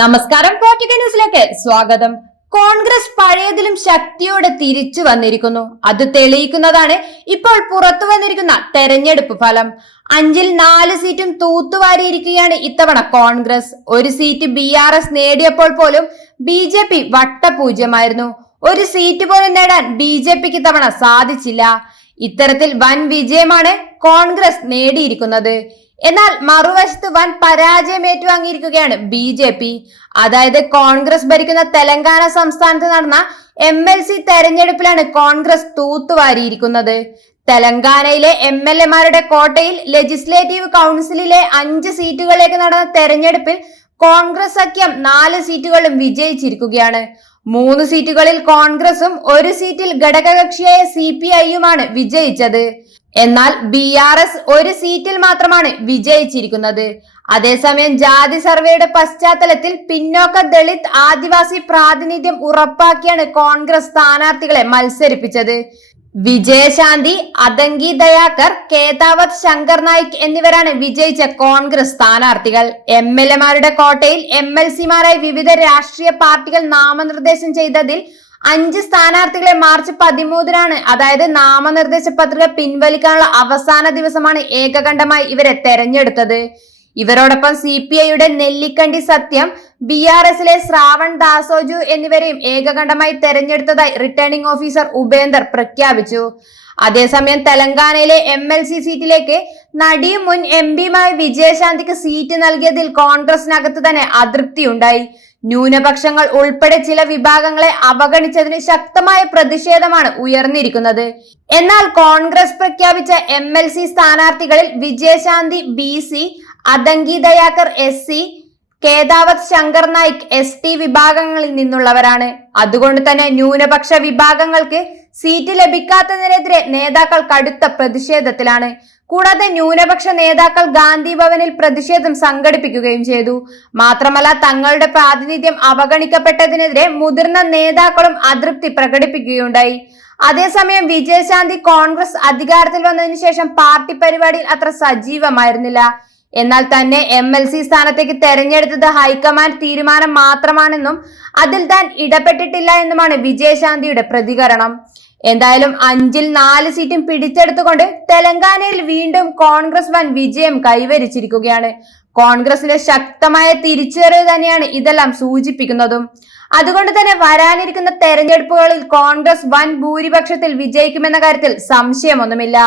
നമസ്കാരം പോർട്ടുഗൽ ന്യൂസിലേക്ക് സ്വാഗതം. കോൺഗ്രസ് പഴയതിലും ശക്തിയോടെ തിരിച്ചു വന്നിരിക്കുന്നു. അത് തെളിയിക്കുന്നതാണ് ഇപ്പോൾ പുറത്തു വന്നിരിക്കുന്ന തെരഞ്ഞെടുപ്പ് ഫലം. അഞ്ചിൽ നാല് സീറ്റും തൂത്തുവാരിയിരിക്കുകയാണ് ഇത്തവണ കോൺഗ്രസ്. ഒരു സീറ്റ് ബി ആർ എസ് നേടിയപ്പോൾ പോലും ബി ജെ പി വട്ടപൂജ്യമായിരുന്നു. ഒരു സീറ്റ് പോലും നേടാൻ ബി ജെ പിക്ക് ഇത്തവണ സാധിച്ചില്ല. ഇത്തരത്തിൽ വൻ വിജയമാണ് കോൺഗ്രസ് നേടിയിരിക്കുന്നത്. എന്നാൽ മറുവശത്ത് വൻ പരാജയം ഏറ്റുവാങ്ങിയിരിക്കുകയാണ് ബി ജെ പി. അതായത് കോൺഗ്രസ് ഭരിക്കുന്ന തെലങ്കാന സംസ്ഥാനത്ത് നടന്ന എം എൽ സി തെരഞ്ഞെടുപ്പിലാണ് കോൺഗ്രസ് തൂത്തുവാരിയിരിക്കുന്നത്. തെലങ്കാനയിലെ എം എൽ എമാരുടെ കോട്ടയിൽ ലെജിസ്ലേറ്റീവ് കൗൺസിലിലെ അഞ്ച് സീറ്റുകളിലേക്ക് നടന്ന തെരഞ്ഞെടുപ്പിൽ കോൺഗ്രസ് സഖ്യം നാല് സീറ്റുകളും വിജയിച്ചിരിക്കുകയാണ്. മൂന്ന് സീറ്റുകളിൽ കോൺഗ്രസും ഒരു സീറ്റിൽ ഘടകകക്ഷിയായ സി പി ഐയുമാണ് വിജയിച്ചത്. എന്നാൽ ബി ആർ എസ് ഒരു സീറ്റിൽ മാത്രമാണ് വിജയിച്ചിരിക്കുന്നത്. അതേസമയം ജാതി സർവേയുടെ പശ്ചാത്തലത്തിൽ പിന്നോക്ക ദളിത് ആദിവാസി പ്രാതിനിധ്യം ഉറപ്പാക്കിയാണ് കോൺഗ്രസ് സ്ഥാനാർത്ഥികളെ മത്സരിപ്പിച്ചത്. വിജയശാന്തി അതങ്കി ദയാകർ കേതാവത് ശങ്കർ നായിക് എന്നിവരാണ് വിജയിച്ച കോൺഗ്രസ് സ്ഥാനാർത്ഥികൾ. എം എൽ എമാരുടെ കോട്ടയിൽ എം എൽ സിമാരായി വിവിധ രാഷ്ട്രീയ പാർട്ടികൾ നാമനിർദ്ദേശം ചെയ്തതിൽ അഞ്ച് സ്ഥാനാർത്ഥികളെ മാർച്ച് പതിമൂന്നിനാണ്. അതായത് നാമനിർദ്ദേശ പത്രിക പിൻവലിക്കാനുള്ള അവസാന ദിവസമാണ് ഏകകണ്ഠമായി ഇവരെ തെരഞ്ഞെടുത്തത്. ഇവരോടൊപ്പം സി പി ഐയുടെ നെല്ലിക്കണ്ടി സത്യം ബി ആർ എസിലെ ശ്രാവൺ ദാസോജു എന്നിവരെയും ഏകകണ്ഠമായി തെരഞ്ഞെടുത്തതായി റിട്ടേണിംഗ് ഓഫീസർ ഉപേന്ദർ പ്രഖ്യാപിച്ചു. അതേസമയം തെലങ്കാനയിലെ എം എൽ സി സീറ്റിലേക്ക് നടിയും മുൻ എം വിജയശാന്തിക്ക് സീറ്റ് നൽകിയതിൽ കോൺഗ്രസിനകത്ത് തന്നെ അതൃപ്തിയുണ്ടായി. ന്യൂനപക്ഷങ്ങൾ ഉൾപ്പെടെ ചില വിഭാഗങ്ങളെ അവഗണിച്ചതിന് ശക്തമായ പ്രതിഷേധമാണ് ഉയർന്നിരിക്കുന്നത്. എന്നാൽ കോൺഗ്രസ് പ്രഖ്യാപിച്ച M L C സ്ഥാനാർത്ഥികളിൽ Vijayashanti B C Addanki Dayakar S C Kedavath Shankar Naik S T വിഭാഗങ്ങളിൽ നിന്നുള്ളവരാണ്. അതുകൊണ്ട് തന്നെ ന്യൂനപക്ഷ വിഭാഗങ്ങൾക്ക് സീറ്റ് ലഭിക്കാത്തതിനെതിരെ നേതാക്കൾ കടുത്ത പ്രതിഷേധത്തിലാണ്. കൂടാതെ ന്യൂനപക്ഷ നേതാക്കൾ ഗാന്ധി ഭവനിൽ പ്രതിഷേധം സംഘടിപ്പിക്കുകയും ചെയ്തു. മാത്രമല്ല തങ്ങളുടെ പ്രാതിനിധ്യം അവഗണിക്കപ്പെട്ടതിനെതിരെ മുതിർന്ന നേതാക്കളും അതൃപ്തി പ്രകടിപ്പിക്കുകയുണ്ടായി. അതേസമയം വിജയശാന്തി കോൺഗ്രസ് അധികാരത്തിൽ വന്നതിനു ശേഷം പാർട്ടി പരിപാടിയിൽ അത്ര സജീവമായിരുന്നില്ല. എന്നാൽ തന്നെ എം എൽ സി സ്ഥാനത്തേക്ക് തെരഞ്ഞെടുത്തത് ഹൈക്കമാൻഡ് തീരുമാനം മാത്രമാണെന്നും അതിൽ താൻ ഇടപെട്ടിട്ടില്ല എന്നുമാണ് വിജയശാന്തിയുടെ പ്രതികരണം. എന്തായാലും അഞ്ചിൽ നാല് സീറ്റും പിടിച്ചെടുത്തുകൊണ്ട് തെലങ്കാനയിൽ വീണ്ടും കോൺഗ്രസ് വൻ വിജയം കൈവരിച്ചിരിക്കുകയാണ്. കോൺഗ്രസിലെ ശക്തമായ തിരിച്ചറിവ് തന്നെയാണ് ഇതെല്ലാം സൂചിപ്പിക്കുന്നതും. അതുകൊണ്ട് തന്നെ വരാനിരിക്കുന്ന തെരഞ്ഞെടുപ്പുകളിൽ കോൺഗ്രസ് വൻ ഭൂരിപക്ഷത്തിൽ വിജയിക്കുമെന്ന കാര്യത്തിൽ സംശയമൊന്നുമില്ല.